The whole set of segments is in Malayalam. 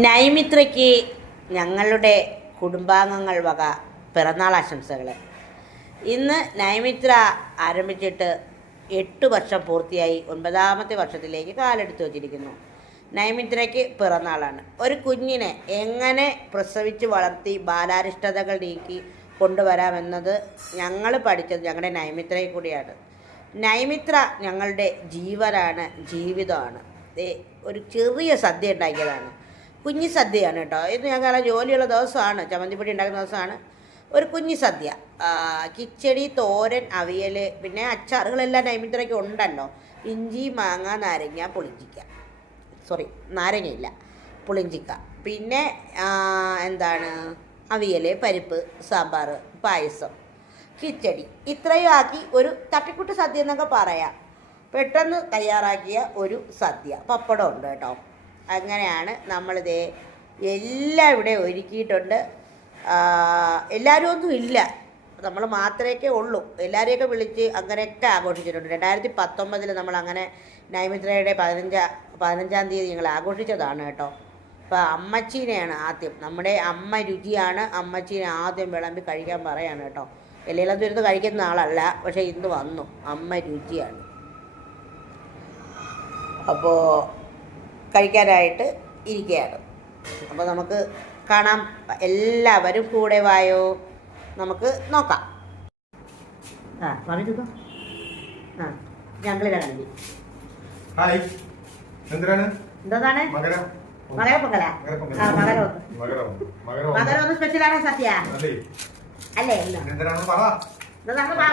നൈമിത്രയ്ക്ക് ഞങ്ങളുടെ കുടുംബാംഗങ്ങൾ വക പിറന്നാൾ ആശംസകൾ. ഇന്ന് നൈമിത്ര ആരംഭിച്ചിട്ട് 8 വർഷം പൂർത്തിയായി 9ാമത്തെ വർഷത്തിലേക്ക് കാലെടുത്ത് വച്ചിരിക്കുന്നു. നൈമിത്രയ്ക്ക് പിറന്നാളാണ്. ഒരു കുഞ്ഞിനെ എങ്ങനെ പ്രസവിച്ച് വളർത്തി ബാലാരിഷ്ടതകൾ നീക്കി കൊണ്ടുവരാമെന്നത് ഞങ്ങൾ പഠിച്ചത് ഞങ്ങളുടെ നൈമിത്രയെ കൂടിയാണ്. നൈമിത്ര ഞങ്ങളുടെ ജീവനാണ്, ജീവിതമാണ്. ഒരു ചെറിയ സദ്യ ഉണ്ടാക്കിയതാണ്, കുഞ്ഞി സദ്യയാണ് കേട്ടോ. ഇത് ഞങ്ങൾ ജോലിയുള്ള ദിവസമാണ്, ചമ്മന്തിപ്പൊടി ഉണ്ടാക്കുന്ന ദിവസമാണ്. ഒരു കുഞ്ഞി സദ്യ, കിച്ചടി, തോരൻ, അവിയൽ, പിന്നെ അച്ചാറുകളെല്ലാം നൈമിത്രയ്ക്ക് ഉണ്ടല്ലോ. ഇഞ്ചി, മാങ്ങ, നാരങ്ങ, പുളിഞ്ചിക്ക, നാരങ്ങയില്ല, പുളിഞ്ചിക്ക, പിന്നെ അവിയൽ, പരിപ്പ്, സാമ്പാർ, പായസം, കിച്ചടി, ഇത്രയും ആക്കി ഒരു തട്ടിക്കൂട്ട് സദ്യ എന്നൊക്കെ പറയാം. പെട്ടെന്ന് തയ്യാറാക്കിയ ഒരു സദ്യ, പപ്പടം ഉണ്ട് കേട്ടോ. അങ്ങനെയാണ് നമ്മളിത് എല്ലാം ഇവിടെ ഒരുക്കിയിട്ടുണ്ട്. എല്ലാവരും ഒന്നും ഇല്ല, നമ്മൾ മാത്രമേ ഉള്ളൂ. എല്ലാവരെയൊക്കെ വിളിച്ച് അങ്ങനെയൊക്കെ ആഘോഷിച്ചിട്ടുണ്ട്. 2019 നമ്മൾ അങ്ങനെ നൈമിത്രയുടെ 15-ാം തീയതി ഞങ്ങൾ ആഘോഷിച്ചതാണ് കേട്ടോ. അപ്പോൾ അമ്മച്ചീനെയാണ് ആദ്യം, നമ്മുടെ അമ്മ രുചിയാണ്, അമ്മച്ചീനെ ആദ്യം വിളമ്പി കഴിക്കാൻ പറയാണ് കേട്ടോ. എല്ലാം തുരുന്ന് കഴിക്കുന്ന ആളല്ല, പക്ഷേ ഇന്ന് വന്നു, അമ്മ രുചിയാണ്. അപ്പോൾ കഴിക്കാനായിട്ട് ഇരിക്കുകയാണ്. അപ്പോൾ നമുക്ക് കാണാം, എല്ലാവരും കൂടെ വായോ, നമുക്ക് നോക്കാം. പറഞ്ഞിട്ടോ. ഞങ്ങളിതാ കണ്ടി. എന്താണ് മകരപ്പൊങ്കല? മകരമൊന്നും സ്പെഷ്യലാണോ സത്യ? അല്ലേ?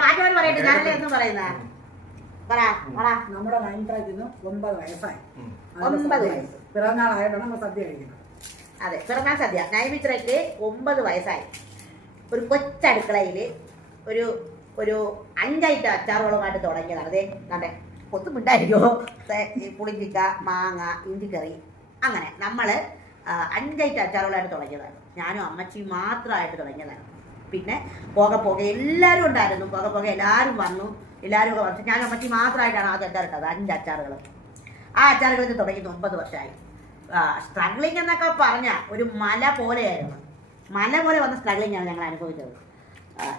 ബാക്കി പറയട്ടെ, ഞാനല്ലേ എന്ന് പറയുന്ന. നമ്മുടെ നൈമിത്രയ്ക്ക് 9 വയസ്സായി. 9 വയസ്സ് പിറന്നാളായിട്ടാണ് നമ്മൾ സദ്യ കഴിക്കുന്നത്. അതെ, പിറന്നാൾ സദ്യ. നൈമിത്രയ്ക്ക് 9 വയസ്സായി. ഒരു കൊച്ചടുക്കളയിൽ ഒരു 5 ഐറ്റം അച്ചാറുകളുമായിട്ട് തുടങ്ങിയതാണ്. അതെ, നമ്മുടെ കൊത്തുമിണ്ടായിരിക്കോ, പുളിഞ്ചിക്ക, മാങ്ങ, ഇഞ്ചിക്കറി, അങ്ങനെ നമ്മൾ 5 ഐറ്റം അച്ചാറുകളായിട്ട് തുടങ്ങിയതാണ്. ഞാനും അമ്മച്ചിയും മാത്രമായിട്ട് തുടങ്ങിയതാണ്. പിന്നെ പോകെ എല്ലാവരും ഉണ്ടായിരുന്നു. പോകെ എല്ലാവരും വന്നു, എല്ലാവരും ഒക്കെ വന്നു. ഞാൻ അമ്മച്ചി മാത്രമായിട്ടാണ് ആദ്യം അച്ചാറിട്ടത്, 5 അച്ചാറുകൾ. ആ അച്ചാറുകളിൽ തുടങ്ങി 9 വർഷമായി. സ്ട്രഗ്ലിംഗ് എന്നൊക്കെ പറഞ്ഞാൽ ഒരു മല പോലെയായിരുന്നു. മല പോലെ വന്ന സ്ട്രഗ്ലിംഗാണ് ഞങ്ങൾ അനുഭവിച്ചത്.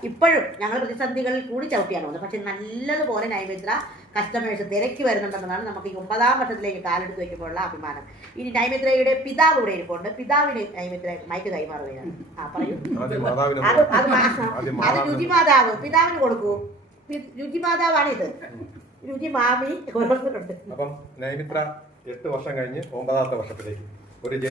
ഇപ്പോഴും ഞങ്ങൾ പ്രതിസന്ധികളിൽ കൂടി ചവിട്ടിയാണ് വന്നത്. പക്ഷെ നല്ലതുപോലെ നൈമിത്ര കസ്റ്റമേഴ്സ് തിരക്കി വരുന്നുണ്ടെന്നതാണ് നമുക്ക് ഈ 9ാം വർഷത്തിലേക്ക് കാലെടുത്ത് വയ്ക്കുമ്പോഴുള്ള അഭിമാനം. ഇനി നൈമിത്രയുടെ പിതാവ് ഇവിടെ ഇരിപ്പുണ്ട്. പിതാവിന് നൈമിത്ര മൈക്ക് കൈമാറുകയാണ്. പറയൂ. അത് രുചിമാതാവ്, പിതാവിന് കൊടുക്കൂ. രുചിമാതാവാണ് ഇത്. രുചി മാമി ഓരോരുത്തരുണ്ട്. അപ്പം നൈമിത്ര 8 വർഷം കഴിഞ്ഞ് 9ാമത്തെ വർഷത്തിലേക്ക് ഒരു